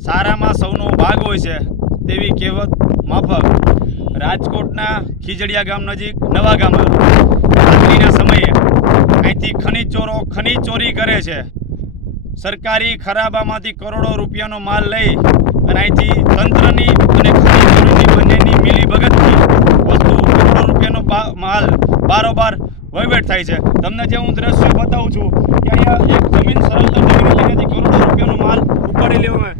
સારામાં સૌનો ભાગ હોય છે તેવી કહેવત માફક. રાજકોટના ખીજડીયા ગામ નજીક નવા ગામમાં રાત્રિના સમયે અહીંથી ખનીજ ચોરો, ખનીજ ચોરી કરે છે. સરકારી ખરાબામાંથી કરોડો રૂપિયાનો માલ લઈ અને અહીંથી તંત્રની અને ખનીજ ચોરીની બંનેની મિલીભગતથી વસ્તુ કરોડો રૂપિયાનો માલ બારોબાર વહીવટ થાય છે. તમને જે હું દ્રશ્ય બતાવું છું કે અહીંયા એક જમીન તેનાથી કરોડો રૂપિયાનો માલ ઉપાડી લેવામાં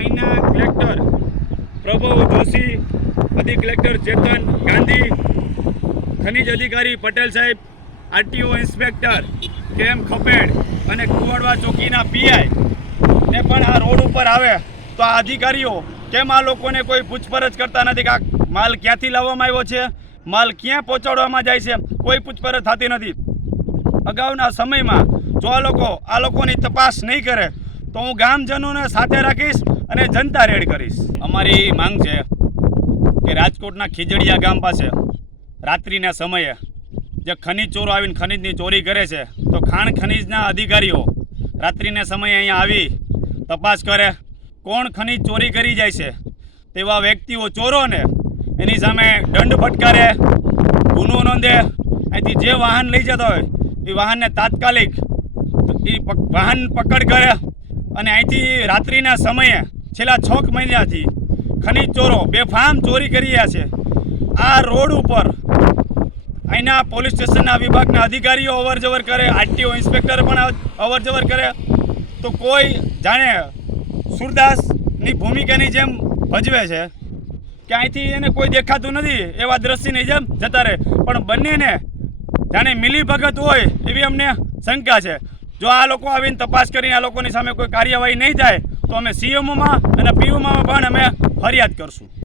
અહીંના કલેક્ટર પ્રભવ જોશી, અધિક કલેક્ટર ચેતન ગાંધી, ખનિજ અધિકારી પટેલ સાહેબ, આરટીઓ ઇન્સ્પેક્ટર કે એમ ખપેડ અને કુવાડવા ચોકીના પીઆઈ ને પણ આ રોડ ઉપર આવે તો આ અધિકારીઓ કેમ આ લોકોને કોઈ પૂછપરછ કરતા નથી કે આ માલ ક્યાંથી લાવવામાં આવ્યો છે? માલ ક્યાં પહોંચાડવામાં જાય છે? કોઈ પૂછપરછ થતી નથી. અગાઉના સમયમાં જો આ લોકો, આ લોકોની તપાસ નહીં કરે, તો હું ગામજનોને સાથે રાખીશ અને જનતા રેડ કરીશ. અમારી માંગ છે કે રાજકોટના ખીજડીયા ગામ પાસે રાત્રિના સમયે જે ખનીજ ચોરો આવીને ખનીજની ચોરી કરે છે, તો ખાણ ખનીજના અધિકારીઓ રાત્રિના સમયે અહીંયા આવી તપાસ કરે કોણ ખનીજ ચોરી કરી જાય છે તેવા વ્યક્તિઓ ચોરોને એની સામે દંડ ફટકારે, ગુનો નોંધે, અહીંથી જે વાહન લઈ જતા હોય એ વાહનને તાત્કાલિક એ વાહન પકડ કરે અને અહીંથી રાત્રિના સમયે છેલ્લા છ મહિનાથી ખનીજ ચોરો બેફામ ચોરી કરી રહ્યા છે. આ રોડ ઉપર અહીંના પોલીસ સ્ટેશનના વિભાગના અધિકારીઓ અવરજવર કરે, આરટીઓ ઇન્સ્પેક્ટર પણ અવરજવર કરે. તો કોઈ જાણે સુરદાસની ભૂમિકાની જેમ ભજવે છે કે અહીંથી એને કોઈ દેખાતું નથી, એવા દ્રશ્યની જેમ જતા રહે. પણ બંનેને જાણે મિલી ભગત હોય એવી અમને શંકા છે. જો આ લોકો આવીને તપાસ કરીને આ લોકોની સામે કોઈ કાર્યવાહી નહીં થાય તો અમે સીએમઓમાં અને પીઓમાં પણ અમે ફરિયાદ કરશું.